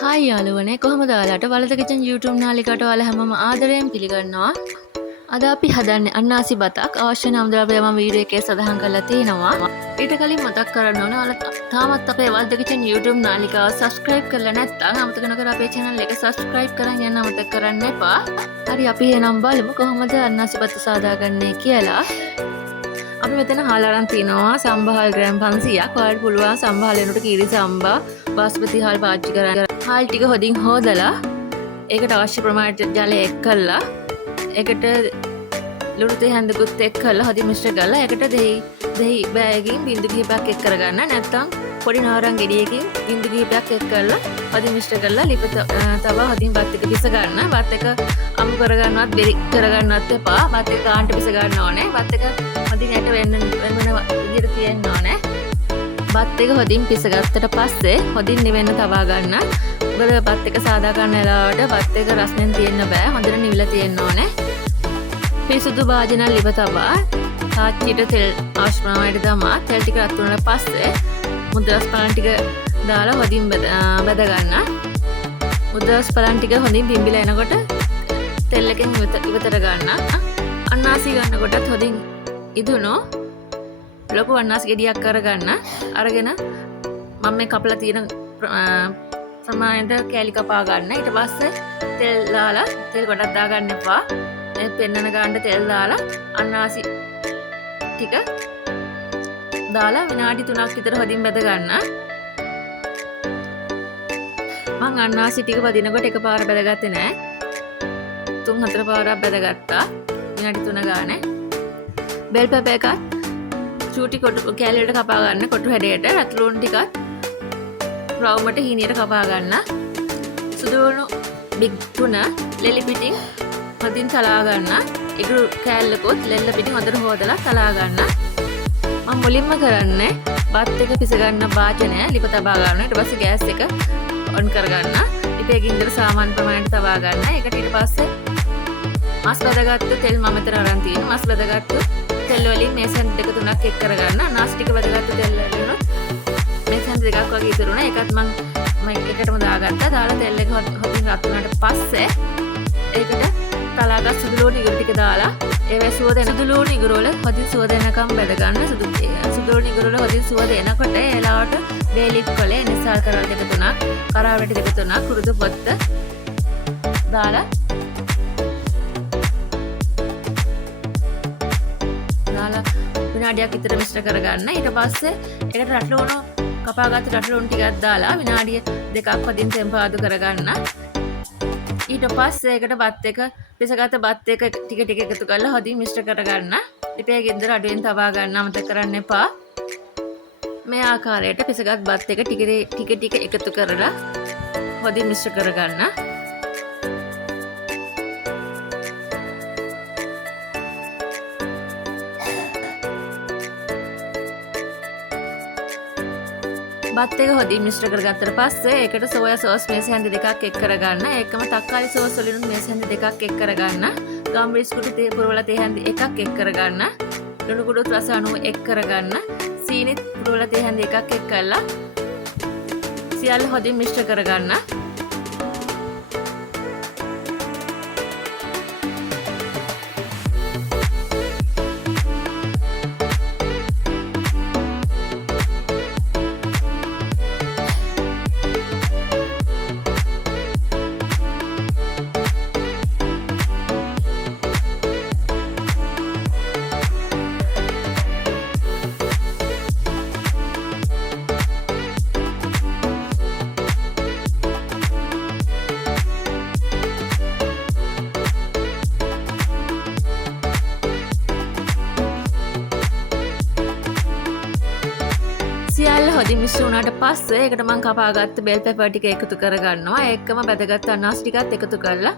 Hi යාළුවනේ කොහොමද ඔයාලට වලද කිචන් YouTube නාලිකාවට ඔයාලා හැමෝම ආදරයෙන් පිළිගන්නවා. අද අපි හදන්නේ අන්නාසි බතක්. අවශ්‍ය නම් ද්‍රව්‍ය මම වීඩියෝ එකේ සඳහන් කරලා තියෙනවා. ඊට කලින් මතක් කරන්න ඕනේ ඔයාලා තාමත් අපේ වලද කිචන් YouTube නාලිකාව subscribe කරලා නැත්නම් අමතක නොකර අපේ channel එක subscribe කරන් යන්න අමතක කරන්න එපා. හරි අපි එහෙනම් බලමු කොහොමද අන්නාසි බත සාදාගන්නේ කියලා. අපි මෙතන හාල් අරන් තිනවා සම්බහල් ග්‍රෑම් 500ක්. ඔයාලට පුළුවන් සම්බහල් වෙනුවට කීරි සම්බා බාස්මති හාල් පාවිච්චි කරන්න. හාල් ටික හොදින් හොදලා ඒකට අවශ්‍ය ප්‍රමාණයට ජලය එක් කරලා ඒකට ලුණු තේ හැන්දකුත් එක් කරලා හොදින් මිශ්‍ර කරලා ඒකට දෙහි බෑයකින් බින්දු කිහිපයක් එක් කරගන්න. නැත්නම් පොඩි නාරං ගෙඩියකින් බින්දු කිහිපයක් එක් කරලා හොදින් මිශ්‍ර කරලා ලිප තවා හොදින් බත් එක පිස ගන්න. බත් එක අමු කරගන්නවත් බෙරි කරගන්නවත් එපා. බත් එක කාන්ට පිස ගන්න ඕනේ. බත් එක හොදින් යට වෙන විදිහට තියෙන්න ඕනේ. බත් එක හොදින් පිස ගත්තට පස්සේ හොදින් නිවෙන්න තවා ගන්න. මොකද බත් එක සාදා ගන්න වෙලාවට බත් එක රස්නෙන් තියෙන්න බෑ. හොඳට නිවිලා තියෙන්න ඕනේ. පිරිසුදු භාජන ලිප තබා තාච්චියට තෙල් අවශ්‍ය ප්‍රමාණයට දාලා තෙල් ටික රත් වුණාට පස්සේ මුද්‍රස් පලන් ටික දාලා හොදින් බැද ගන්න. මුද්‍රස් පලන් ටික හොදින් බිම්බිලා එනකොට තෙල් එකෙන් ඉවතට ගන්න. අන්නාසි ගන්නකොටත් හොදින් ඉදුණු ලොකු අන්නාසි ගෙඩියක් අරගන්න. අරගෙන මම මේ කපලා තියෙන ප්‍රමාණයට කෑලි කපා ගන්න. ඊට පස්සේ තෙල් දාලා තෙල් ගොඩක් දාගන්න එපා. මේ පෙන්නන ගානට තෙල් දාලා අන්නාසි ටික දාලා විනාඩි 3ක් විතර හොදින් බැද ගන්න. මං අන්නාසි ටික වදිනකොට එකපාර බැදගත්තේ නෑ. 3-4 පාරක් බැදගත්තා. විනාඩි 3 ගානේ. බෙල් පෙපර් එකත් චූටි කොටු කෑලි වලට කපා ගන්න කොටු හැඩයට. රත් ලුණු ටිකත් රවුමට හීනියට කපා ගන්න. සුදුලුණු බිග් 3 ලෙලි පිටින් හොදින් තලා ගන්න. ඉගුරු කෑල්ලකොත් ලෙල්ල පිටින් හොඳට හොදලා තලා ගන්න. මම මුලින්ම කරන්නේ බත් එක පිස ගන්න වාචනය ලිප තබා ගන්න. ඊට පස්සේ ගෑස් එක ඔන් කරගන්න. ලිපේ ගින්දර සාමාන්‍ය ප්‍රමාණයට තබා ගන්න. ඒකට ඊට පස්සේ මස් බදගත්තු තෙල් මම මෙතන අරන් තියෙනවා. මස් බදගත්තු තෙල් වලින් මේසන් දෙක තුනක් එක් කරගන්න. අනාස් ටික බදගත්තු තෙල් වලින් මේසන් දෙකක් වගේ ඉතුරුණා. ඒකත් මම එකටම දාගත්තා. දාලා තෙල් එක හොදින් රත් වුණාට පස්සේ ඒකට තලාගත් සුදුලුණු ඉගුරු ටික දාලා ඒවැ සුව දෙන සුදුලුණු ඉගුරු වල හොදින් සුව දෙනකම් බැද ගන්න. සුදුලුණු ඉගුරු වල හොදින් සුව දෙනකොට ඒලාවට බේලික් කොලේ නිසල් කරල් දෙක තුනක් කරාවැටි දෙක තුනක් කුරුදු පොත්ත දාලා විනාඩියක් විතර මිශ්‍ර කරගන්න. ඊට පස්සේ ඒකට රටලුණු කපාගත්තු රටලුණු ටිකක් දාලා විනාඩිය දෙකක් හොදින් තෙම්පාදු කරගන්න. ඊට පස්සේ ඒකට බත් එක පිසගත බත් එක ටික ටික එකතු කරලා හොදින් මිශ්‍ර කරගන්න. ලිපේ ගින්දර අඩුවෙන් තබා ගන්න අමතක කරන්න එපා. මේ ආකාරයට පිසගත් බත් එක ටික ටික එකතු කරලා හොදින් මිශ්‍ර කරගන්න. බත් එක හොදින් මිශ්‍ර කරගත්තට පස්සේ ඒකට සෝයා සෝස් මේස හැන්දි දෙකක් එක් කරගන්න. ඒකම තක්කාලි සෝස් වලින් මේස හැන්දි දෙකක් එක් කරගන්න. ගම් බිස්කුට් තේ පුරවල තේ හැන්දි එකක් එක් කරගන්න. ලුණු කුඩු රස අණු එක් කරගන්න. සීනි පුරවල තේ හැන්දි එකක් එක් කරලා සියල්ල හොදින් මිශ්‍ර කරගන්න. සියල්ල හොදින් මිශ්‍ර වුණාට පස්සේ ඒකට මම කපාගත්ත බෙල් පෙපර් ටික එකතු කරගන්නවා. ඒකම බැදගත්ත අනාස් ටිකත් එකතු කරලා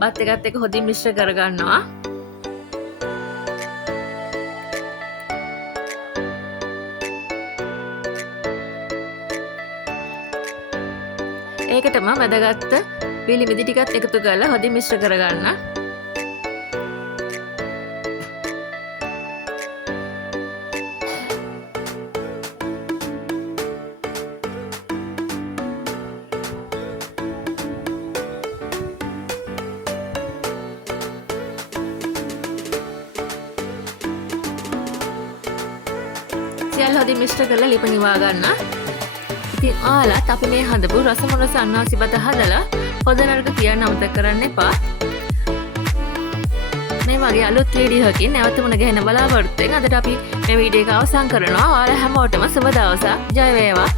බත් එකත් එක්ක හොදින් මිශ්‍ර කරගන්නවා. ඒකටම බැදගත්ත පිලි මිදි ටිකත් එකතු කරලා හොදින් මිශ්‍ර කරගන්න. තදින් මිශ්‍ර කරලා ලිප නිවා ගන්න. ඉතින් ඔයාලත් අපි මේ හදපු රසමුරස අන්නාසි බත හදලා හොද නරක කියන්න අමතක කරන්න එපා. මේ වගේ අලුත් වීඩියෝ එකකින් නැවත මුණ ගැහෙන බලාපොරොත්තුෙන් අදට අපි මේ වීඩියෝ එක අවසන් කරනවා. ඔයාලා හැමෝටම සුබ දවසක්. ජය වේවා.